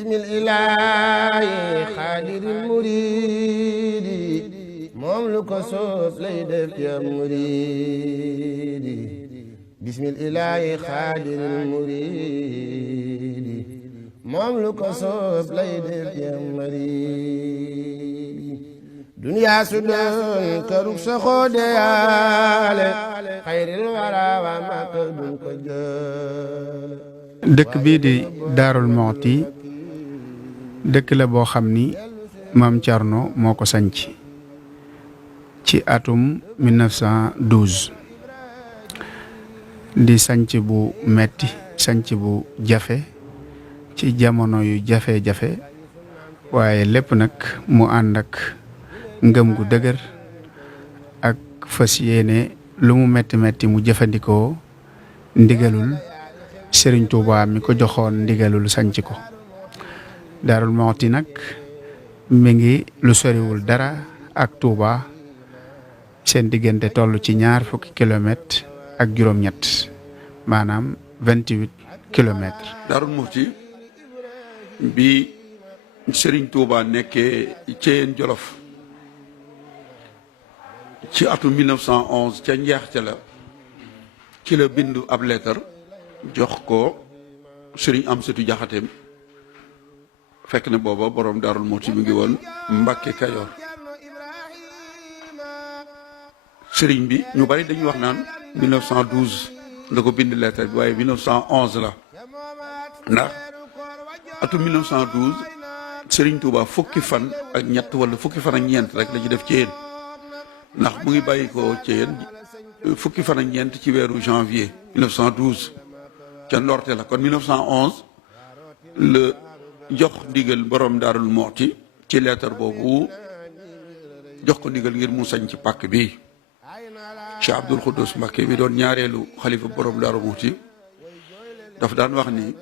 bismil ilaahi xaadiril muriidi moom lu ko soob lay def ci am muriidi bismil ilaahi xaadiril muriidi moom lu ko soob lay def ci am muriidi duniyaa su doon kërug saxoo deyaale xayril waraa waa Makka duñ ko jël. dëkk bii di Daarul Muxti dëkk la boo xam ni maam Thierno moo ko sanc ci atum 1912 di sanc bu metti sanc bu jafe ci jamono yu jafe-jafe waaye lépp nag mu ànd ak ngëm gu dëgër ak fas yéene lu mu metti metti mu jëfandikoo ndigalul Sëriñ Tuubaa mi ko joxoon ndigalul sanc ko. Daarul Muxti nag mi ngi lu soriwul dara ak Touba seen diggante toll ci 20 kilomètres ak juróom-ñett maanaam 28 kilomètres. Daarul Muxti bi Sëriñ Tuubaa nekkee Ceyeen Jolof ci atum 1911 ca njeex ca la ci la bindu ab leetar jox ko Sëriñ Amsatu Jaxateem fekk na booba borom Daarul Muxti mi ngi woon Mbàkke Kajoor sëriñ bi ñu bari dañuy wax naan 1912 la ko bind lettre bi waaye 1911 la ndax atum 1912 sëriñ Touba fukki fan ak ñett wala fukki fan ak ñeent rek la ci def ci yéen ndax mu ngi bàyyi ko ci yéen fukki fan ak ñeent ci weeru janvier 1912 ca ndorte la kon 1911 la jox ndigal borom Daarul Muxti ci leetar boobu jox ko ndigal ngir mu sañ ci pàkk bi Cheikh Abdoul Khoudous Mbacké mi doon ñaareelu xalifa borom Daarul Muxti daf daan wax ni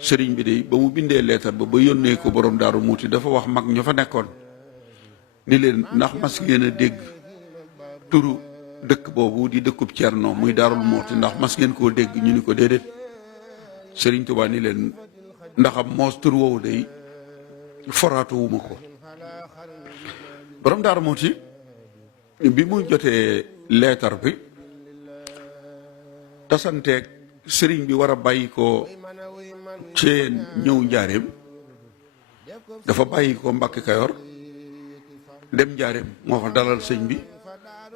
sëriñ bi de ba mu bindee leetar ba yónnee ko borom Daarul Muxti dafa wax mag ña fa nekkoon ni leen ndax mas ngeen a dégg turu dëkk boobu di dëkkub Cerno muy Daarul Muxti ndax mas ngeen koo dégg ñu ni ko déedéet sëriñ Tuubaa ni leen ndaxam moos tur woowu day foraatuwuma ko borom Daarul Muxti bi mu jotee leetar bi tasanteeg sëriñ bi war a bàyyi ko Ceyeen ñëw njaareem dafa bàyyi ko Mbàkke Kajoor dem njaareem moo fa dalal sëñ bi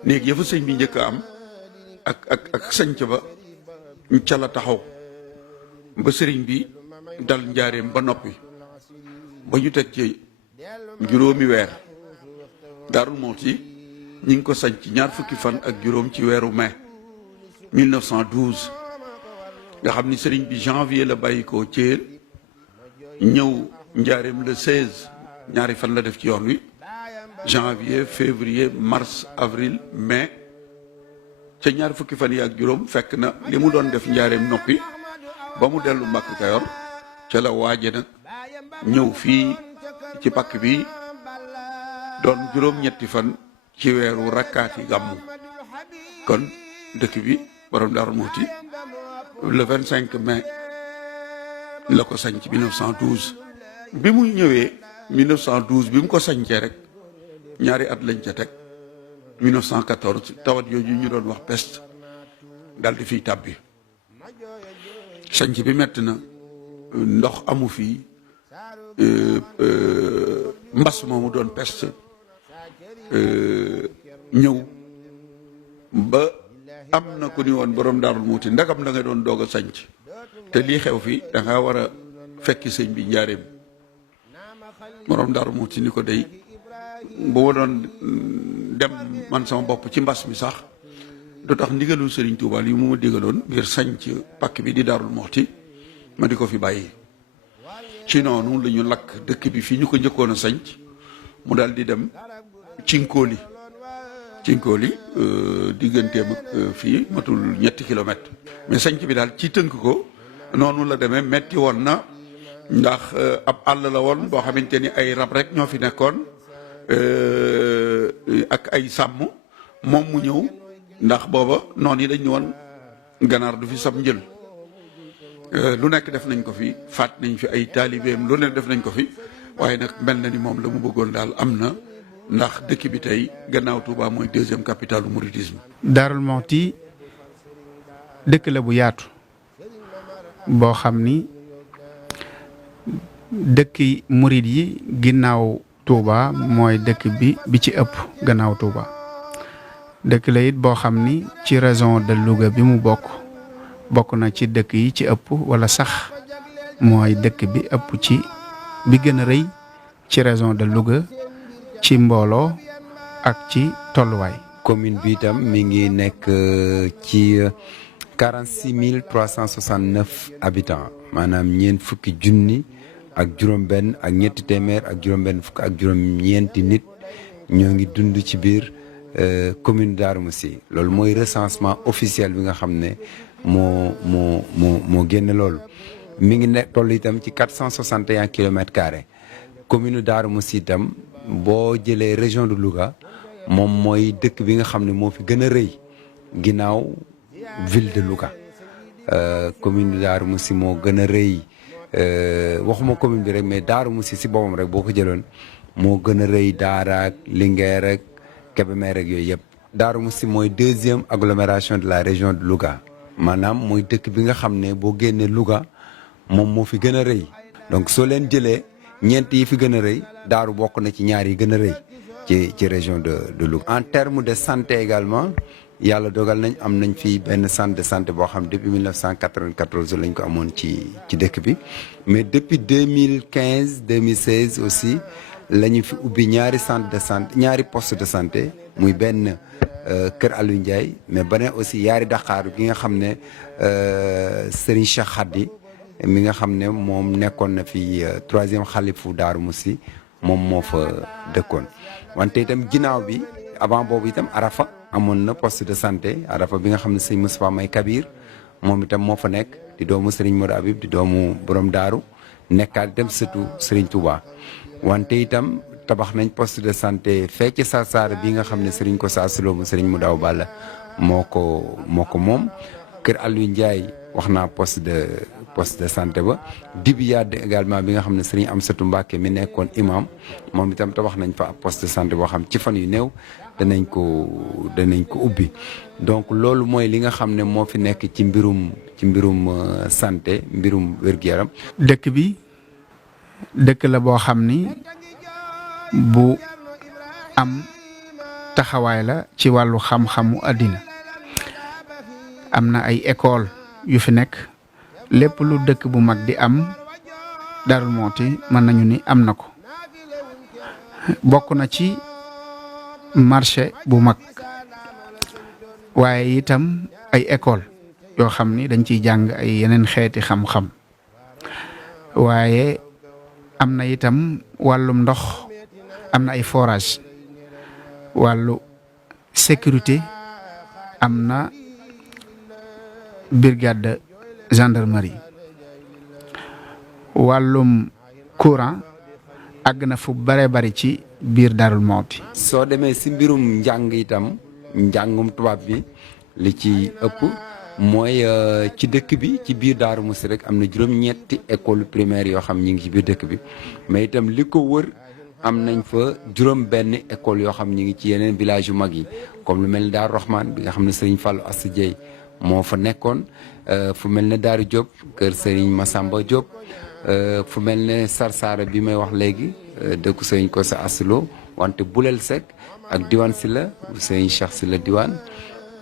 néeg ya fa sëñ bi njëkk a am ak sañc ba ca la taxaw ba sëriñ bi dal njaareem ba noppi ba ñu teg ci juróomi weer Daarul Muxti ñi ngi ko sanc 20 fan ak juróom ci weeru mai 1912 nga xam ni sëriñ bi janvier la bàyyi ko Thiel ñëw njaareem le 16 ñaari fan la def ci yoon wi janvier février mars avril mai ca 20 fan yi ak juróom fekk na li mu doon def njaareem noppi ba mu dellu Mbàkke Kajoor ca la waaje nag ñëw fii ci pàkk bi doon juróom-ñetti fan ci weeru rakkaati gàmmu kon dëkk bi borom Daarul Muxti le 25 mai la ko sañc 1912 bi mu ñëwee 1912 bi mu ko sañcee rek ñaari at lañ ca teg 1914 tawat yooyu ñu doon wax peste dal di fiy tàbbi sañc bi metti na ndox amu fii mbas moomu doon peste ñëw ba am na ku ni woon borom Daarul Muxti ndagam da nga doon doog a sanc te lii xew fi da nga war a fekki sëñ bi njaareem borom Daarul Muxti ni ko day bu ma doon dem man sama bopp ci mbas mi sax du tax ndigalul Sëriñ Tuubaa yi mu ma digaloon ngir sanc pàkk bi di Daarul Muxti ma di ko fi bàyyi ci noonu la ñu lakk dëkk bi fii ñu ko njëkkoon a sanc mu daal di dem Cinkooli digganteem ak fii matul 3 kilomètres mais sanc bi daal ci tënk ko noonu la demee metti woon na ndax ab àll la woon boo xamante ni ay rab rek ñoo fi nekkoon ak ay sàmm moom mu ñëw ndax booba noonu yi dañ ne woon ganaar du fi sam njël lu nekk def nañ ko fi faat nañ fi ay taalibeem lu nekk def nañ ko fi waaye nag mel na ni moom la mu bëggoon daal am na ndax dëkk bi tey gannaaw Touba mooy deuxième capitale du mouridisme. Darou Mouhty dëkk la bu yaatu boo xam ni dëkki murid yi ginnaaw Touba mooy dëkk bi ci ëpp gannaaw Touba dëkk la it boo xam ni ci région de Louga bi mu bokk na ci dëkk yi ci ëpp wala sax mooy dëkk bi ëpp ci bi gën a rëy ci région de Louga ci mbooloo ak ci tolluwaay. commune bi itam mi ngi nekk ci 46 369 habitants maanaam ñeent fukki junni ak juróom-benn ak ñetti téeméer ak juróom-benn fukk ak juróom-ñeenti nit ñoo ngi dund ci biir commune Darou Mousty loolu mooy recensement officiel bi nga xam ne moo génne loolu mi ngi ne toll itam ci 461 kilomètres carrés commune Darou Mousty itam boo jëlee région de Louga moom mooy dëkk bi nga xam ne moo fi gën a rëy ginnaaw ville de Louga commune Darou Mousty moo gën a rëy waxuma commune bi rek mais Darou Mousty si boppam rek boo ko jëloon moo gën a rëy Daara ak Linguère ak Kébémer ak yooyu yëpp. Darou Mousty mooy deuxième agglomération de la région de Louga maanaam mooy dëkk bi nga xam ne boo génnee Louga moom moo fi gën a rëy donc soo leen jëlee ñeent yi fi gën a rëy Daaru bokk na ci ñaar yi gën a rëy ci région de Louga. En termes de santé également yàlla dogal nañ am nañ fi benn centre de santé boo xam depuis 1994 lañ ko amoon ci dëkk bi mais depuis 2015 2016 aussi la ñu fi ubbi ñaari centre de santé ñaari poste de santé muy benn Kër Aliou Ndiaye mais beneen aussi yaari Dakar gi nga xam ne Serigne Cheikh Khady mi nga xam ne moom nekkoon na fi troisième xalifu Darou Mousty moom moo fa dëkkoon wante itam ginnaaw bi avant boobu itam Arafa amoon na poste de santé Arafa bi nga xam ne sëñ Moustapha May Kabir moom itam moo fa nekk di doomu Serigne Modou Habib di doomu borom Daaru nekkaat itam surtout Serigne Touba wante itam tabax nañ poste de santé fee ci Sarsara bi nga xam ne Serigne ko saasuloo mu Serigne mu daaw Balla moo ko moom Kër Aliou Ndiaye wax naa poste de santé ba Dibiyaad également bi nga xam ne Serigne Amsatou Mbacké mi nekkoon imam moom itam tabax nañ fa ab poste de santé boo xam ci fan yu néew danañ ko ubbi donc loolu mooy li nga xam ne moo fi nekk ci mbirum santé mbirum wér-gu-yaram. dëkk bi dëkk la boo xam ni bu am taxawaay la ci wàllu xam-xamu àddina am na ay école yu fi nekk lépp lu dëkk bu mag di am Darou Mouhty mën nañu ni am na ko bokk na ci marché bu mag waaye itam ay école yoo xam ni dañ ciy jàng ay yeneen xeeti xam-xam waaye am na itam wàllum ndox am na ay forage wàllu sécurité am na brigade de gendarmerie wàllum courant àgg na fu bare bari ci biir Darou Mouhty. soo demee si mbirum njàng itam njàngum tubaab bi li ci ëpp mooy ci dëkk bi ci biir Darou Mousty rek am na juróom-ñetti école primaire yoo xam ñi ngi ci biir dëkk bi mais itam li ko wër am nañ fa juróom-benn école yoo xam ñi ngi ci yeneen village yu mag yi comme lu mel ni Darou Rahman bi nga xam ne Serigne Fallou Assa Dieye moo fa nekkoon fu mel ne Daaru Diop kër Serigne Massamba Diop fu mel ne Sarsara bi may wax léegi dëkku Serigne Kossa Aslo wante Boulel Seck ak Diwane Silla Serigne Cheikh Silla Diwane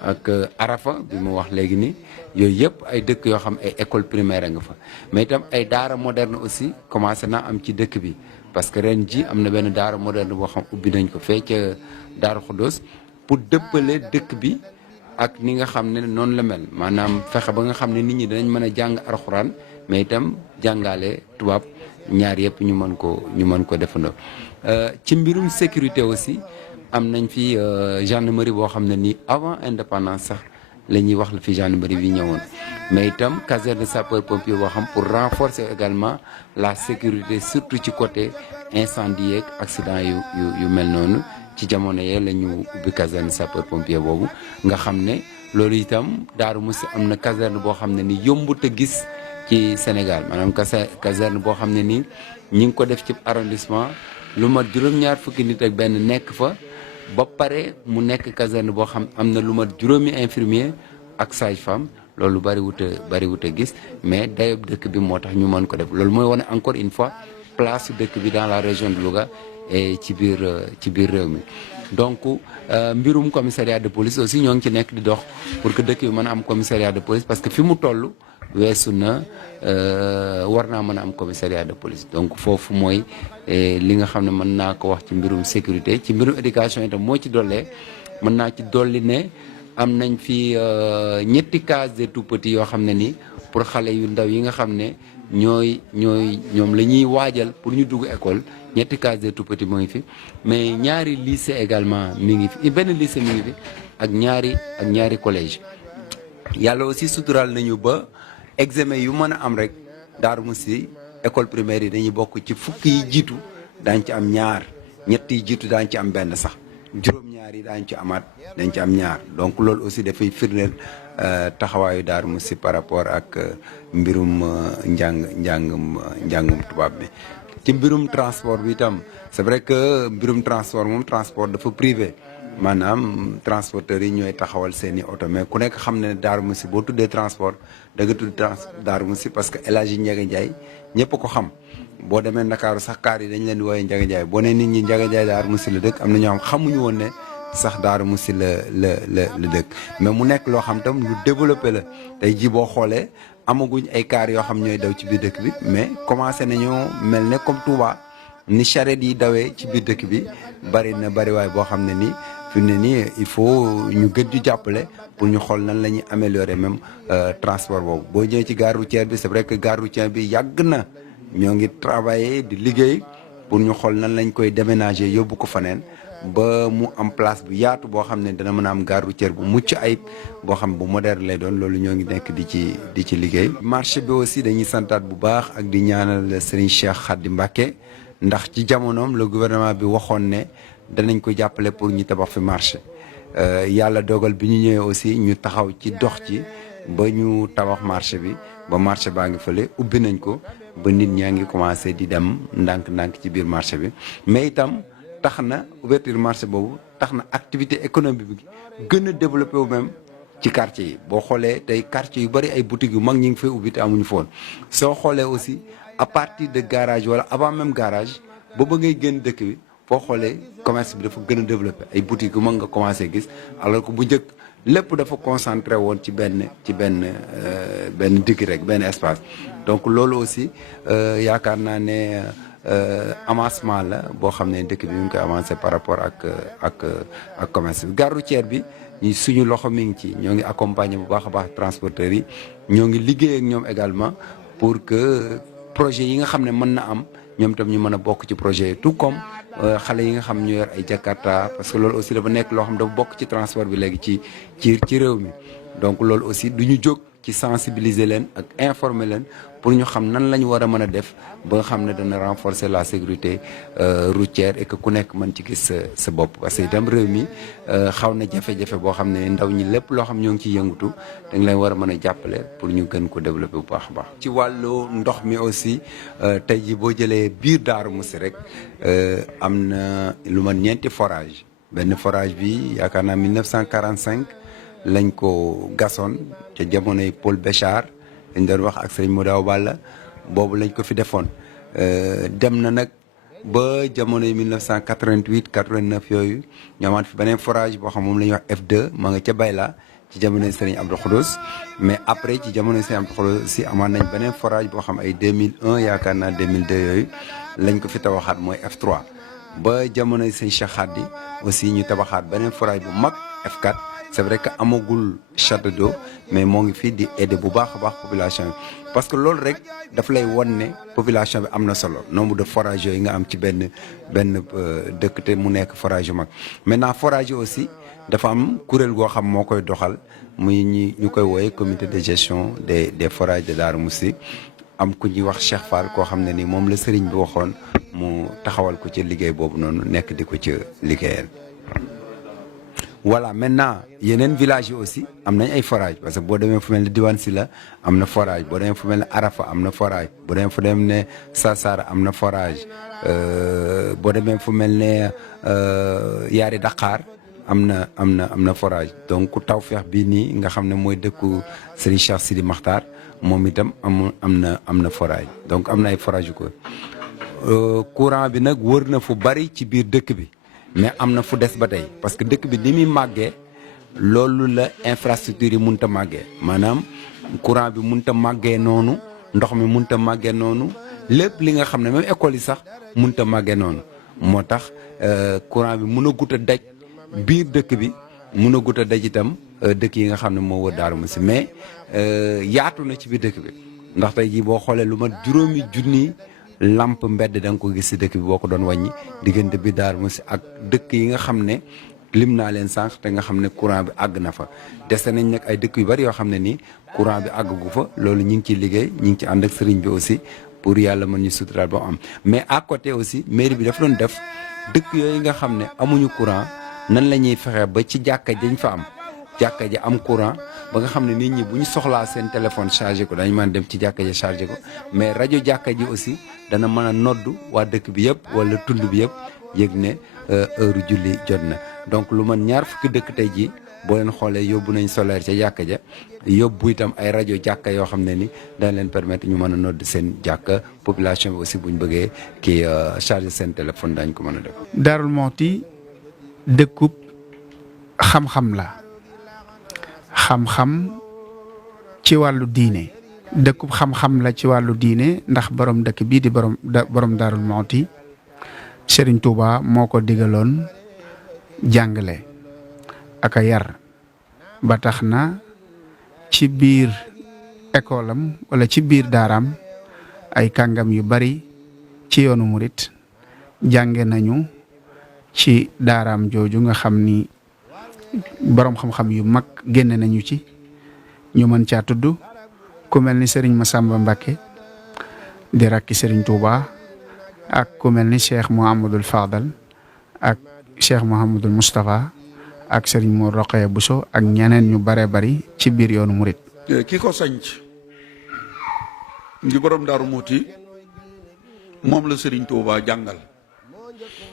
ak Arafa bi mu wax léegi ni yooyu yëpp ay dëkk yoo xam ay école primaire nga fa mais itam ay daara moderne aussi commencé na am ci dëkk bi parce que ren ji am na benn daara moderne boo xam ubbi nañ ko fee ca Daaru Xudoos pour dëppale dëkk bi ak ni nga xam ne noonu la mel maanaam fexe ba nga xam ne nit ñi danañ mën a jàng alxuraan mais itam jàngale tubaab ñaar yëpp ñu mën ko defandoo ci mbirum sécurité aussi am nañ fi gendarmerie boo xam ne nii avant indépendance sax la ñuy wax la fi gendarmerie bi ñëwoon mais itam caserne de sapeur pompier boo xam pour renforcer également la sécurité surtout ci côté incendie yeeg accident yu mel noonu ci jamono yee la ñu ubbi caserne sapeur pompier boobu nga xam ne loolu itam Darou Mousty am na caserne boo xam ne ni yombut a gis ci Sénégal maanaam caserne boo xam ne nii ñi ngi ko def ci arrondissement lu mat juróom-ñaar fukki nit ak benn nekk fa ba pare mu nekk caserne boo xam am na lu mat juróomi infirmier ak sage-femme loolu bariwut a gis mais dayob dëkk bi moo tax ñu mën ko def loolu mooy wane encore une fois place dëkk bi dans la région de Louga et ci biir réew mi donc mbirum commissariat de police aussi ñoo ngi ci nekk di dox pour que dëkk bi mën a am commissariat de police parce que fi mu toll weesu na war naa mën a am commissariat de police donc foofu mooy li nga xam ne mën naa ko wax ci mbirum sécurité ci mbirum éducation itam moo ci dollee mën naa ci dolli ne am nañ fi ñetti cases des tout petits yoo xam ne ni pour xale yu ndaw yi nga xam ne ñoom la ñuy waajal pour ñu dugg école ñetti cases des tout petits moo ngi fi mais ñaari lycée également mi ngi fi benn lycée mi ngi fi ak ñaari collège yàlla aussi sutural nañu ba examen yu mën a am rek Darou Mousty école primaire yi dañuy bokk ci fukk yi jiitu daañ ci am ñaar ñett yi jiitu daañ ci am benn sax juróom-ñaar yi daañ ci amaat dañ ci am ñaar donc loolu aussi dafay firndeel taxawaayu Darou Mousty par rapport ak mbirum njàngum tubaab bi ci mbirum transport bi itam c'est vrai que mbirum transport moom transport dafa privé maanaam transporteurs yi ñooy taxawal seeni oto mais ku nekk xam ne Darou Mousty boo tuddee transport da nga tudd Darou Mousty parce que El Hadji Ndiaga Ndiaye ñëpp ko xam boo demee Ndakaaru sax kaar yi dañ leen di wooyee Ndiaga Ndiaye boo nee nit ñi Ndiaga Ndiaye Darou Mousty la dëkk am na ñoo xam xamuñu woon ne sax Darou Mousty la dëkk mais mu nekk loo xam tam lu développé la tey ji boo xoolee amaguñ ay kaar yoo xam ñooy daw ci biir dëkk bi mais commencé nañoo mel ne comme Touba ni charrette yi dawee ci biir dëkk bi bari waay boo xam ne nii fi mu ne nii il faut ñu gën di jàppale pour ñu xool nan la ñuy améliorer même transport boobu boo ñëwee ci gare routière bi c'est vrai que gare routière bi yàgg na ñoo ngi travailler di liggéey pour ñu xool nan lañ koy déménager yóbbu ko faneen ba mu am place bu yaatu boo xam ne dana mën a am gare routière bu mucc ayib boo xam bu moderne lay doon loolu ñoo ngi nekk di ci liggéey. marché bi aussi dañuy santaat bu baax ak di ñaanal Serigne Cheikh Khady Mbacké ndax ci jamonoom le gouvernement bi waxoon ne danañ ko jàppale pour ñu tabax fi marché yàlla dogal bi ñu ñëwee aussi ñu taxaw ci dox ci ba ñu tabax marché bi ba marché baa ngi fële ubbi nañ ko ba nit ñaa ngi commencé di dem ndànk-ndànk ci biir marché bi mais itam tax na ouverture marché boobu tax na activité économique bi gën a développé wu même ci quartier yi boo xoolee tey quartier yu bari ay boutiques yu mag ñi ngi fay ubbi te amuñu foon soo xoolee aussi à partir de garage wala avant même garage ba ba ngay génn dëkk bi foo xoolee commerce bi dafa gën a développé ay boutiques yu mag nga commencé gis alors que bu njëkk lépp dafa concentré woon ci benn digg rek benn espace donc loolu aussi yaakaar naa ne avancement la boo xam ne dëkk bi ñu ngi koy avancé par rapport ak commerce bi gare routière bi suñu loxo mi ngi ci ñoo ngi accompagner bu baax a baax transporteurs yi ñoo ngi liggéey ak ñoom également pour que projet yi nga xam ne mën na am ñoom tam ñu mën a bokk ci projet yi tout comme xale yi nga xam ñu yor ay Jakarta parce que loolu aussi dafa nekk loo xam dafa bokk ci transport bi léegi ci réew mi donc loolu aussi du ñu jóg ci sensibiliser leen ak informer leen pour ñu xam nan la ñu war a mën a def ba nga xam ne dana renforcer la sécurité routière et que ku nekk mën ci gis sa bopp parce que itam réew mi xaw na jafe-jafe boo xam ne ndaw ñi lépp loo xam ñoo ngi ciy yëngatu dañ leen war a mën a jàppale pour ñu gën ko développer bu baax a baax. ci wàllu ndox mi aussi tey ji boo jëlee biir Darou Mousty rek am na lu man ñeenti forage benn forage bi yaakaar naa 1945 lañ ko gasoon ca jamonoy Paul Béchard dañ doon wax ak sëñ Modaw Balla boobu lañ ko fi defoon dem na nag ba jamonoy 1988 89 yooyu ñu amaat fi beneen forage boo xam moom la ñuy wax F2 ma nga ca Bayla ci jamonoy Serigne Abdou Khoudous mais après ci jamonoy Serigne Abdou Khoudous aussi amaat nañ beneen forage boo xam ay 2001 yaakaar naa 2002 yooyu lañ ko fi tabaxaat mooy F3 ba jamonoy sëñ Cheikh Khady aussi ñu tabaxaat beneen forage bu mag F4 c'est vrai que amagul château d'eau mais moo ngi fii di aider bu baax a baax population bi parce que loolu rek daf lay won ne population bi am na solo nombre de forage yooyu nga am ci benn dëkk te mu nekk forage yu mag maintenant forage yi aussi dafa am kuréel goo xam moo koy doxal muy ñu koy wooye comité de gestion des forages de Darou Mousty am ku ñuy wax Cheikh Fall koo xam ne ni moom la sëriñ bi waxoon mu taxawal ko ci liggéey boobu noonu nekk di ko ci liggéeyal. voilà maintenant yeneen village yi aussi am nañ ay forage parce que boo demee fu mel ne Diwane Sila am na forage boo demee fu mel ne Arafa am na forage boo demee fu dem ne Sarsara am na forage boo demee fu mel ne Yaari Dakar am na forage donc Tawfekh bii nii nga xam ne mooy dëkku Serigne Cheikh Sidi Makhtar moom itam am na forage donc am na ay forage yu ko courant bi nag wër na fu bari ci biir dëkk bi mais am na fu des ba tey parce que dëkk bi ni muy màggee loolu la infrastructure yi mënut a màggee maanaam courant bi mënut a màggee noonu ndox mi mënut a màggee noonu lépp li nga xam ne même école yi sax mënut a màggee noonu moo tax courant bi mën a gut a daj biir dëkk bi mën a gut a daj itam dëkk yi nga xam ne moo wër Darou Mousty mais yaatu na ci biir dëkk bi ndax tey jii boo xoolee lu mat 5 junni lamp mbedd da nga ko gis si dëkk bi boo ko doon wàññi diggante bi Darou Mousty ak dëkk yi nga xam ne lim naa leen sànq te nga xam ne courant bi àgg na fa dese nañ nag ay dëkk yu bari yoo xam ne nii courant bi àggu fa loolu ñu ngi ciy liggéey ñu ngi ci ànd ak sëriñ bi aussi pour yàlla mën ñu suturaal ba am mais à côté aussi mairie bi dafa doon def dëkk yooyu nga xam ne amuñu courant nan la ñuy fexe ba ci jàkka dañ fa am jàkka ji am courant ba nga xam ne nit ñi bu ñu soxlaa seen téléphone chargé ko dañ mën dem ci jàkka ji chargé ko mais rajo jàkka ji aussi dana mën a noddu waa dëkk bi yëpp wala tund bi yëpp yëg ne heure julli jot na donc lu man 2 fukki dëkk tey jii boo leen xoolee yóbbu nañ solaire ca jàkka ja yóbbu itam ay rajo jàkka yoo xam ne ni dañ leen permettre ñu mën a nodd seen jàkka population bi aussi buñ bëggee kii chargé seen téléphone dañ ko mën a def. Darou Mouhty dëkkub xam-xam la xam-xam ci wàllu diine dëkkub xam-xam la ci wàllu diine ndax borom dëkk bii di borom Darou Mouhty Serigne Touba moo ko digaloon jàngale ak a yar ba tax na ci biir école am wala ci biir daaraam ay kàngam yu bari ci yoonu murit jànge nañu ci daaraam jooju nga xam ni borom xam-xam yu mag génne nañu ci ñu mën caa tudd ku mel ni Serigne Massamba Mbacké di rakki Serigne Touba ak ku mel ni Cheikh Mouhamadoul Fadal ak Cheikh Mouhamadoul Moustapha ak Serigne Mor Rokhaya Bousso ak ñeneen ñu bare bari ci biir yoonu murit ki ko sanc di borom Darou Mouhty moom la Serigne Touba jàngal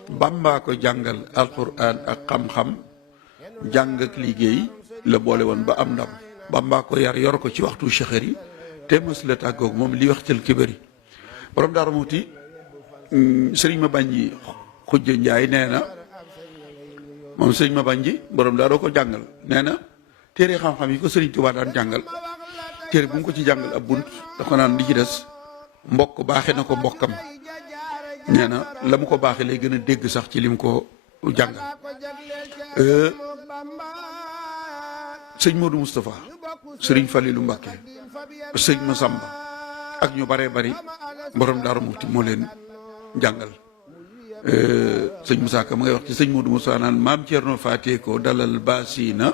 Bamba ko jàngal alquran ak xam-xam jàng ak liggéey la boole woon ba am ndam Bamba ko yor ko ci waxtu chexer yi te mës la tàggoog moom li wax cël kibari borom Darou Mouhty Serigne Mabanji Xujja Njaay nee na moom Serigne Mabanji borom daaroo ko jàngal nee na téere xam-xam yi ko Serigne Touba daan jàngal téere bu mu ko ci jàngal ab bunt da ko naan li ci des mbokk baaxe na ko mbokkam nee na la mu ko baaxee lay gën a dégg sax ci lim ko jàngal sëñ Modou Moustapha Serigne Falilou Mbacké sëñ Massamba ak ñu baree bari borom Darou Mouhty moo leen jàngal sëñ Moussa Ka ma ngay wax ci sëñ Modou Moussa naan maam Thierno Faté ko dalal baasina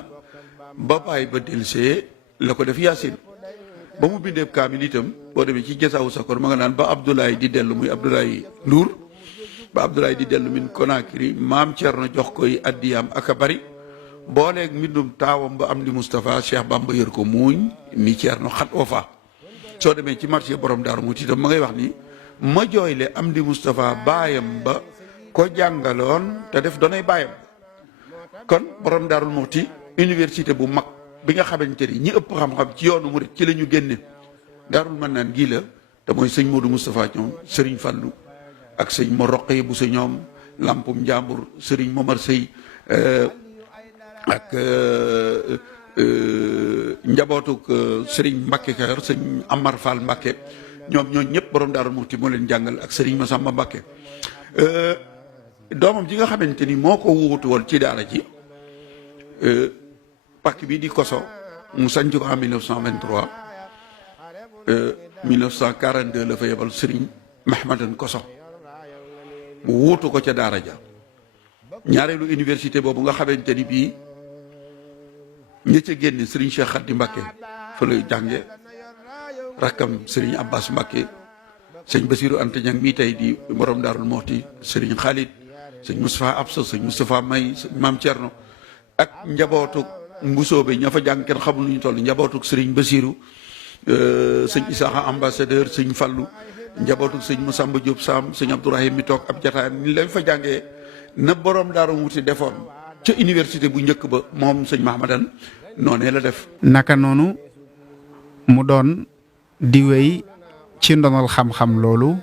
ba bàyyi ba delsee la ko def Yaasin ba mu bindee kaamil itam boo demee ci Jasaawu Sakor ma nga naan ba Abdoulaye di dellu muy Abdoulaye Ndour ba Abdoulaye di dellu min Conakry maam Thierno jox koy addiyaam ak a bari booleeg mbindum taawam ba am di Moustapha Cheikh Bamba yër ko muuñ ni Thierno xat oo fa soo demee ci marché borom Darou Mouhty itam ma ngay wax ni ma jooyle am di Moustapha baayam ba ko jàngaloon te def doonay baayam kon borom Darou Mouhty université bu mag bi nga xamante ni ñi ëpp xam-xam ci yoonu murit ci la ñu génne Daarul Mannaan gii la te mooy sëñ Modou Moustapha ñoom Serigne Fallou ak sëñ Mor Rokhaya Bousso ñoom Lampum Njàmbur Serigne Momar Sey ak njabootuk Serigne Mbacké Kayor sëñ Amar Fall Mbacké ñoom ñoo ñëpp borom Darou Mouhty moo leen jàngal ak Serigne Massamba Mbacké doomam ji nga xamante ni moo ko wuutu woon ci daara ji pàkk bi di Koso mu sanc ko en 1923 1942 la fa yebal Serigne Mahmadan Koso mu wuutu ko ca daara ja ñaareelu université boobu nga xamante ni bii ña ca génne Serigne Cheikh Khady Mbacké fa lay jànge rakkam Serigne Abbas Mbacké sëñ Bassirou Anta Niang mii tey di borom Darou Mouhty Serigne Khalid sëñ Moustapha Absa sëñ Moustapha May sëñ Maam Thierno ak njabootuk mbusoobe ña fa jàng kenn xamul lu ñu toll, njabootuk sëriñ Basiru, sëñ Isaaxa ambassadeur, sëñ Fallu, njabootuk sëñ Masamba Diop Sam, sëñ Abdourahim mi toog ab jataayam ni lañ fa jàngee na borom Daaru Muxti defoon ca université bu njëkk ba, moom sëñ Mahamadan noonee la def. naka noonu mu doon di wéy ci ndonal xam-xam loolu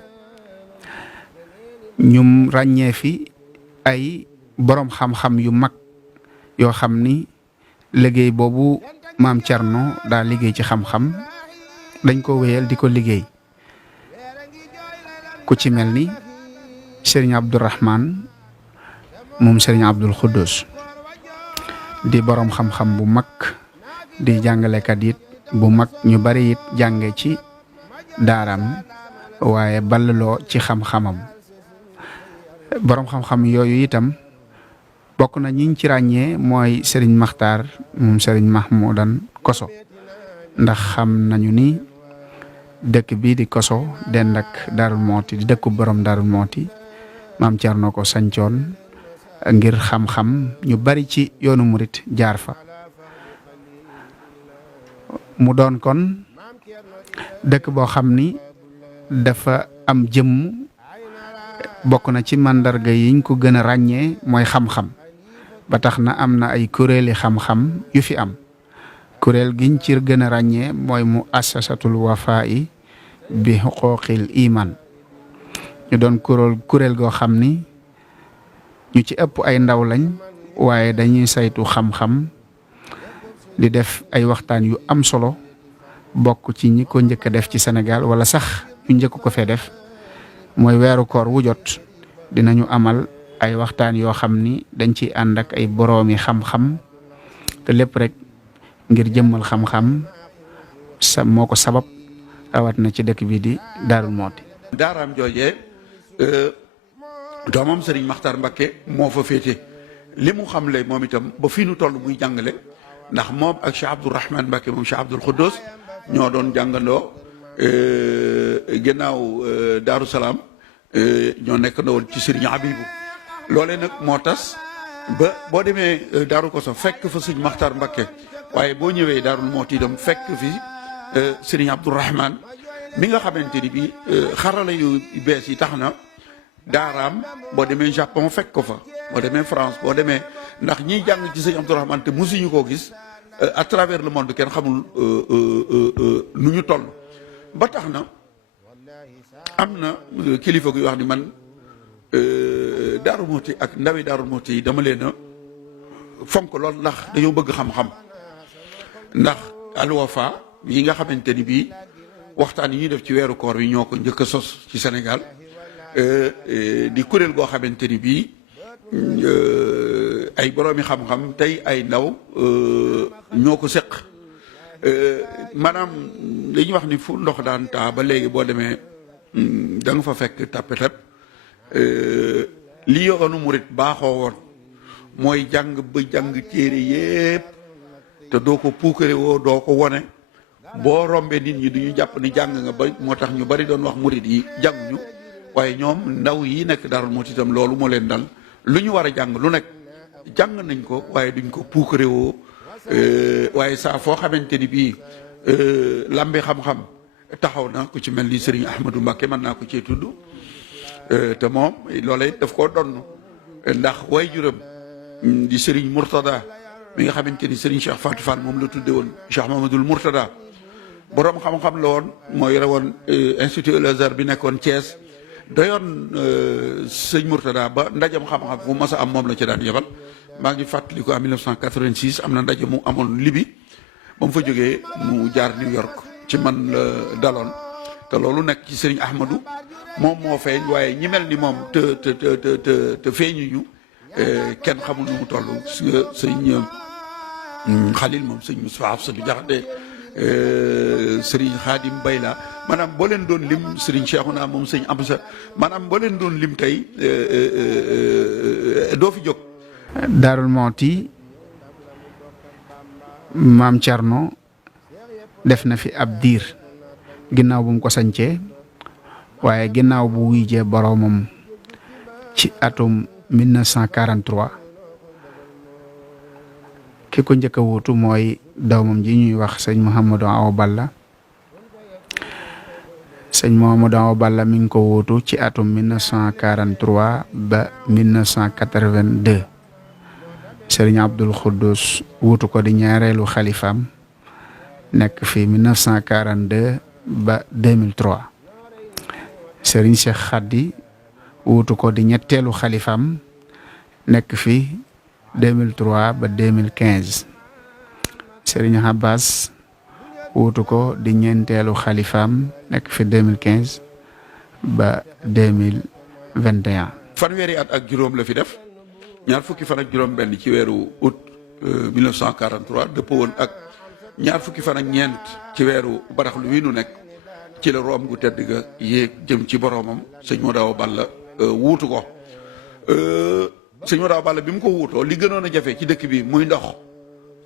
ñum ràññee fi ay borom xam-xam yu mag yoo xam ni liggéey boobu maam Thierno daa liggéey ci xam-xam dañ ko wéyal di ko liggéey ku ci mel ni Serigne Abdourahman moom Serigne Abdul Xuddus di borom xam-xam bu mag di jàngalekat it bu mag ñu bari it jànge ci daaram waaye ballaloo ci xam-xamam borom xam-xam yooyu itam bokk na ñiñ ci ràññee mooy Serigne Makhtar moom Serigne Mahmoudan Koso ndax xam nañu ni dëkk bii di Koso dend ak Darou Mouhty di dëkku borom Darou Mouhty maam Thierno ko sancoon ngir xam-xam ñu bari ci yoonu murit jaar fa mu doon kon dëkk boo xam ni dafa am jëmm bokk na ci màndarga yiñ ko gën a ràññee mooy xam-xam ba tax na am na ay kuréeli xam-xam yu fi am kuréel giñ ci gën a ràññee mooy mu assasatul wafaa'i bi xuquuqil iman ñu doon kuréel goo xam ni ñu ci ëpp ay ndaw lañ waaye dañuy saytu xam-xam di def ay waxtaan yu am solo bokk ci ñi ko njëkk a def ci Sénégal wala sax ñu njëkk ko fee def mooy weeru koor wu jot dinañu amal ay waxtaan yoo xam ni dañ ciy ànd ak ay boroomi xam-xam te lépp rek ngir jëmmal xam-xam moo ko sabab rawat na ci dëkk bi di Darou Mouhty. daaraam joojee doomam Serigne Makhtar Mbacké moo fa féete li mu xamle moom itam ba fii nu toll muy jàngale ndax moom ak Cheikh Abdourahman Mbacké moom Cheikh Abdoul Khoudous ñoo doon jàngandoo ginnaaw Daaru Salaam ñoo nekk na woon ci Serigne Habibou loolee nag moo tas ba boo demee Daaru Koso fekk fa Serigne Makhtar Mbacké waaye boo ñëwee Darou Mouhty itam fekk fi Serigne Abdourahman mi nga xamante ni bii xarala yu bees yi tax na daaraam boo demee Japon fekk ko fa boo demee France boo demee ndax ñiy jàng ci Serigne Abdourahman te mosuñu koo gis à travers le monde kenn xamul nu ñu toll ba tax na am na kilifa guy wax ni man Darou Mouhty ak ndawi Darou Mouhty yi dama leen a fonk lool ndax dañoo bëgg xam-xam ndax Al Wafa yi nga xamante ni bii waxtaan yi ñuy def ci weeru koor wi ñoo ko njëkk a sos ci Sénégal di kuréel goo xamante ni bii ay boroomi xam-xam tey ay ndaw ñoo ko seq maanaam li ñuy wax ni fu ndox daan taa ba léegi boo demee da nga fa fekk tappetap li yoonu murit baaxoo woon mooy jàng ba jàng téere yépp te doo ko puukare woo doo ko wone boo rombee nit ñi duñu jàpp ni jàng nga ba moo tax ñu bari doon wax murit yi jànguñu waaye ñoom ndaw yi nekk Darou Mouhty itam loolu moo leen dal lu ñu war a jàng lu nekk jàng nañ ko waaye duñ ko puukare woo waaye saa foo xamante ni bii lambe xam-xam taxaw na ku ci mel ni Serigne Ahmadou Mbacké mën naa ko cee tudd te moom loolee daf koo donn ndax way juram di Serigne Mourtada mi nga xamante ni Serigne Cheikh Fatou Fall moom la tudde woon Cheikh Mamadou Mourtada borom xam-xam la woon moo yore woon institut El Azhar bi nekkoon Thiès doyoon sëñ Mourtada ba ndajam xam-xam fu mas a am moom la ci daan yebal maa ngi fàttali ko en 1986 am na ndaje mu amoon Libi ba mu fa jógee mu jaar New York ci man la daloon te loolu nekk ci Serigne Ahmadou moom moo feeñ waaye ñi mel ni moom te feeñuñu kenn xamul nu mu toll sëñ Khalil moom sëñ Moustapha Absa bi Jaxate Serigne Khadim Bayla maanaam boo leen doon lim Serigne Cheikhouna moom sëñ Absa maanaam boo leen doon lim tey doo fi jóg. Darou Mouhty maam Thierno def na fi ab diir ginnaaw bu mu ko sañcee waaye ginnaaw bu wuyjee boroomam ci atum 1943 ki ko njëkk a wuutu mooy doomam ji ñuy wax sëñ Mouhamadou Awa Balla. sëñ Mouhamadou Awa Balla mi ngi ko wuutu ci atum 1943 ba 1982 sëriñ Abdul Xuddus wuutu ko di ñaareelu xalifaam nekk fi 1942 ba 2003 sëriñ Cheikh Khady wuutu ko di ñetteelu xalifaam nekk fi 2003 ba 2015 sëriñ Abbas wuutu ko di ñeenteelu xalifaam nekk fi 2015 ba 2021. fanweeri at ak juróom la fi def ñaar fukki fan ak juróom benn ci weeru août 1943 dëppoo woon ak ñaar fukki fan ak ñeent ci weeru baraxlu wi nu nekk ci la room gu tedd ga yéeg jëm ci boroomam sëñ Modou Awa Balla wuutu ko sëñ Modou Awa Balla bi mu ko wuutoo li gënoon a jafe ci dëkk bi muy ndox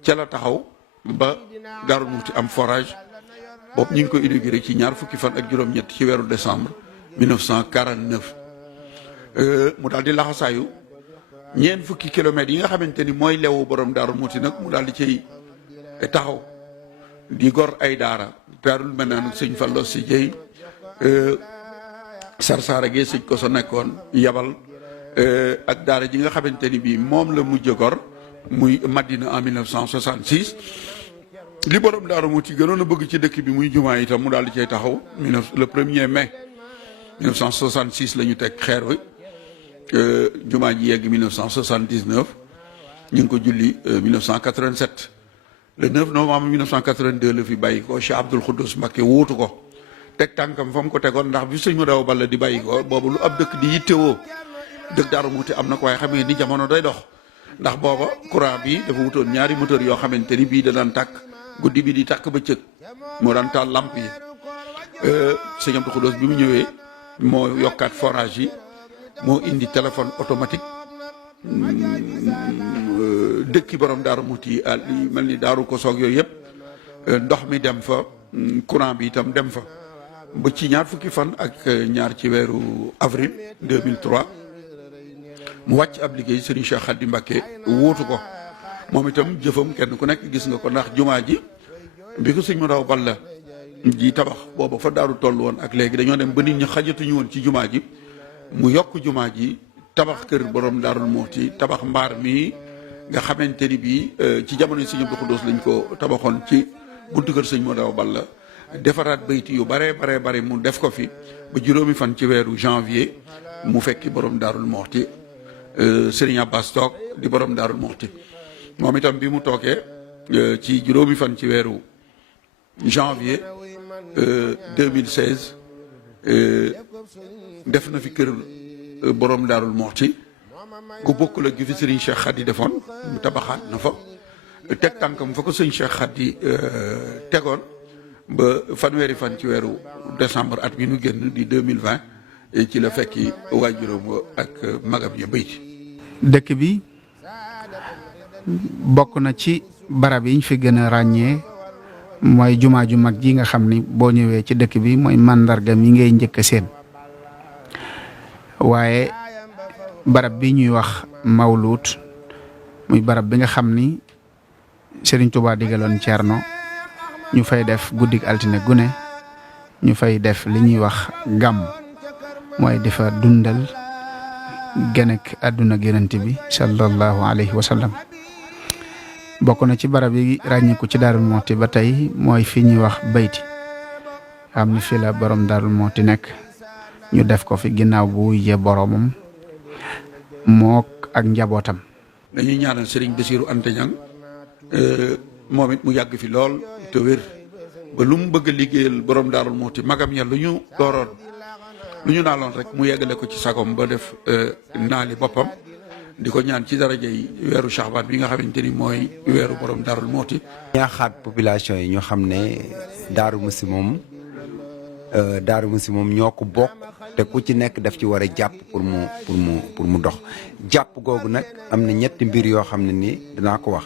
ca la taxaw ba Daaru Muxti am forage boobu ñu ngi ko inauguré ci ñaar fukki fan ak juróom-ñett ci weeru décembre 1949 mu daal di laxasaayu ñeent fukki kilomètres yi nga xamante ni mooy lewu borom Daaru Muxti nag mu daal di cay taxaw di gor ay daara Daarul Manaan sëñ Fallo si Jëy Sarsara gi sëñ ko sa nekkoon yabal ak daara ji nga xamante ni bii moom la mujj gor muy Madina en 1966 li borom Daaru Muxti gënoon a bëgg ci dëkk bi muy jumaa itam mu daal di cay taxaw le 1er mai 1966 la ñu teg xeer wi jumaa ji yegg 1979 ñu ngi ko julli 1987 le 9 novembre 1982 la fi bàyyi ko Cheikh Abdoul Khoudous Mbacké wuutu ko teg tànkam fa mu ko tegoon ndax bi sëñ Modou Awa Balla di bàyyi ko boobu lu ab dëkk di yittewoo dëkk Daaru Muxti am na ko waaye xam nga ni jamono day dox ndax booba courant bi dafa wutoon ñaari moteur yoo xamante ni bii da daan tàkk guddi bi di tàkk bëccëg moo daan taal lamp yi sëñ Abdou Khoudous bi mu ñëwee moo yokkaat forage yi moo indi téléphone automatique dëkki borom Daaru Muxti yi mel ni Daaru ko soog yooyu yëpp ndox mi dem fa courant bi itam dem fa ba ci ñaar fukki fan ak ñaar ci weeru avril 2003 mu wàcc ab liggéey Serigne Cheikh Khady Mbacké wuutu ko moom itam jëfam kenn ku nekk gis nga ko ndax jumaa ji bi ko sëñ Modou Awa Balla ji tabax booba fa daaru toll woon ak léegi dañoo dem ba nit ñi xajatuñu woon ci jumaa ji mu yokk jumaa ji tabax kër borom Daarul Muxti tabax mbaar mi nga xamante ni bii ci jamono sëñ Abdou Khoudous lañ ko tabaxoon ci buntu kër sëñ Modou Awa Balla defaraat bayti yu bare mu def ko fi ba juróomi fan ci weeru janvier mu fekki borom Daarul Muxti Serigne Abbas toog di borom Daarul Muxti moom itam bi mu toogee ci juróomi fan ci weeru janvier 2016 def na fi kër borom Daarul Muxti ku bokkul ak gi fi Serigne Cheikh Khady defoon mu tabaxaat na fa teg tànkam fa ko sëñ Cheikh Khady tegoon ba fanweeri fan ci weeru décembre at bi nu génn di 2020 ci la fekki waajuram ak magam ya béyti dëkk bi bokk na ci barab yi ñu fi gën a ràññee mooy jumaa ju mag ji nga xam ni boo ñëwee ci dëkk bi mooy màndarga mi ngay njëkk a seen waaye barab bi ñuy wax Mawluut muy barab bi nga xam ni Serigne Touba digaloon Ceerno ñu fay def guddik altine gune ñu fay def li ñuy wax gàmm mooy dafa dundal genek àdduna Yonent bi sallallahu alayhi wa sallam bokk na ci barab yi ràññiku ci Daarul Muxti ba tey mooy fi ñuy wax bayti xam ni fi la borom Daarul Muxti nekk ñu def ko fi ginnaaw bu wuyjee boromam mook ak njabootam. dañuy ñaanal Serigne Bassirou Anta Niang moom it mu yàgg fi lool te wér ba lu mu bëgg a liggéeyal borom Daarul Muxti magam ya lu ñu dooroon lu ñu naaloon rek mu yeggale ko ci sagom ba def naali boppam di ko ñaan ci daraja yi weeru Shahban bi nga xamante ni mooy weeru borom Daarul Muxti. ñaaxaat population yi ñoo xam ne Daaru Muxti moom ñoo ko bokk te ku ci nekk daf ci war a jàpp pour mu dox jàpp googu nag am na ñetti mbir yoo xam ne ni dinaa ko wax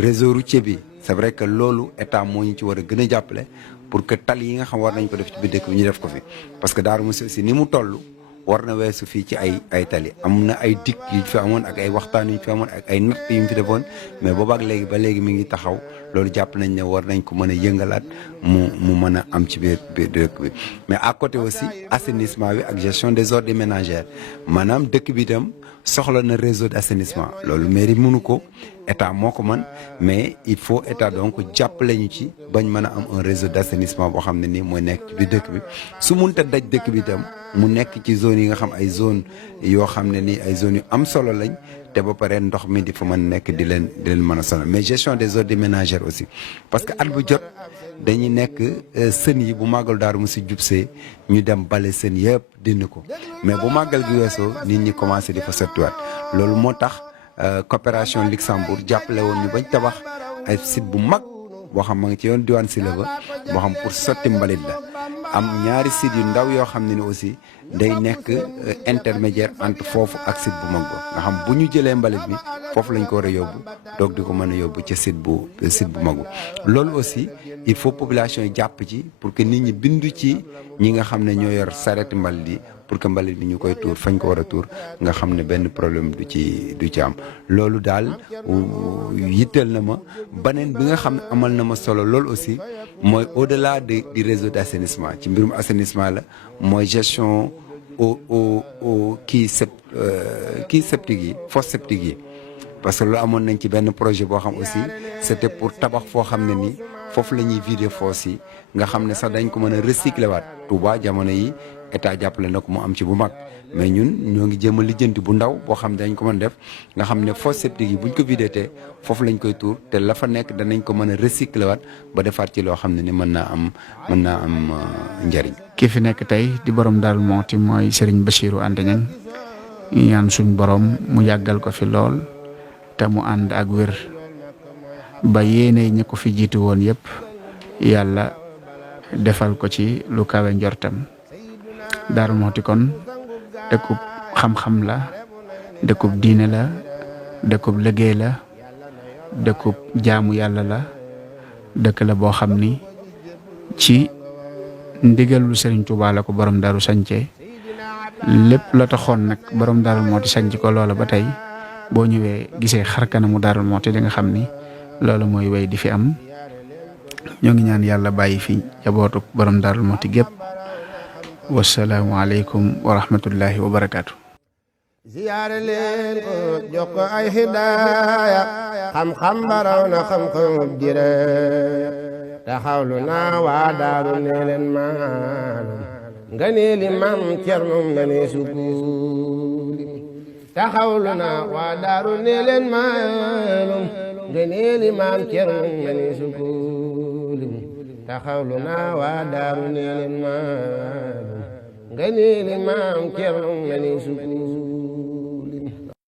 réseau routier bi c'est vrai que loolu état moo ñu ci war a gën a jàppale pour que tali yi nga xam war nañ ko def ci biir dëkk bi ñu def ko fi parce que Daaru Muxti aussi ni mu toll war na weesu fii ci ay tali am na ay dikk yu fi amoon ak ay waxtaan yu fi amoon ak ay natt yu fi defoon mais boobaak léegi ba léegi mi ngi taxaw loolu jàpp nañ ne war nañ ko mën a yëngalaat mu mën a am ci biir dëkk bi mais à côté aussi assainissement bi ak gestion des ordures ménagères maanaam dëkk bi itam soxla na réseau d'assainissement loolu mairie mënu ko état moo ko mën mais il faut état donc jàppale ñu ci bañ mën a am un réseau d'assainissement boo xam ne nii mooy nekk ci biir dëkk bi su munta daj dëkk bi itam mu nekk ci zone yi nga xam ay zone yoo xam ne nii ay zones yu am solo lañ te ba pare ndox mi di fa mën nekk di leen mën a sonal mais gestion des ordures ménagères aussi parce que at bu jot dañuy nekk sën yi bu màggal Daaru Musi jubsee ñu dem bale sën yëpp dindi ko mais bu màggal gi weesoo nit ñi commencé di fa sottiwaat loolu moo tax coopération Luxembourg jàppale woon ñu bañ tabax ay site bu mag boo xam ma ngi ci yoon diwaan Sila ba boo xam pour sotti mbalit la am ñaari sites yu ndaw yoo xam ne ni aussi day nekk intermédiaire entre foofu ak site bu mag ba nga xam bu ñu jëlee mbalit bi foofu lañ ko war a yóbbu doog di ko mën a yóbbu ci site bu mag ba loolu aussi il faut population yi jàpp ci pour que nit ñi bindu ci ñi nga xam ne ñoo yor sareeti mbalit yi pour que mbalit bi ñu koy tuur fañ ko war a tuur nga xam ne benn problème du ci am loolu daal yitteel na ma beneen bi nga xam ne amal na ma solo loolu aussi mooy au-delà du réseau d'assainissement ci mbirum assainissement la mooy gestion kii septique yi fosse septique yi parce que loolu amoon nañ ci benn projet boo xam aussi c'était pour tabax foo xam ne nii foofu la ñuy vider fosse yi nga xam ne sax dañ ko mën a recycler waat Touba jamono yi état jàppale na ko mu am ci bu mag mais ñun ñoo ngi jéem a lijjanti bu ndaw boo xam ne dañ ko mën def nga xam ne fosse septique yi buñ ko vidétee foofu lañ koy tuur te la fa nekk danañ ko mën a recycler waat ba defaat ci loo xam ne ni mën naa am njariñ. ki fi nekk tey di borom Darou Mouhty mooy Serigne Bassirou Anta Niang ñaan suñ borom mu yàggal ko fi lool te mu ànd ak wér ba yéene ñi ko fi jiitu woon yëpp yàlla defal ko ci lu kawe njortam. Darou Mouhty kon dëkkub xam-xam la dëkkub diine la dëkkub liggéey la dëkkub jaamu yàlla la dëkk la boo xam ni ci ndigalul Serigne Touba la ko borom Darou sañce lépp la taxoon nag borom Darou Mouhty sañc ko loola ba tey boo ñëwee gisee xarkanamu Darou Mouhty di nga xam ni loolu mooy wéy di fi am ñoo ngi ñaan yàlla bàyyi fi jabootuk borom Darou Mouhty gépp wassalaamu aleykum wa rahmatullahi wa barakaatu. ziyaare leen ko jox ko ay hidaaya xam-xam baraw na xam-xam direya taxawlu naa waa daaru nee leen maalum nga nee li maam Cerno nga nee sukuuli taxawlu naa waa daaru nee leen maalum nga nee li maam Cerno nga nee sukuuli taxawlu naa waa daaru nee leen maalum nga nee li maam Cerno nga nee sukuuli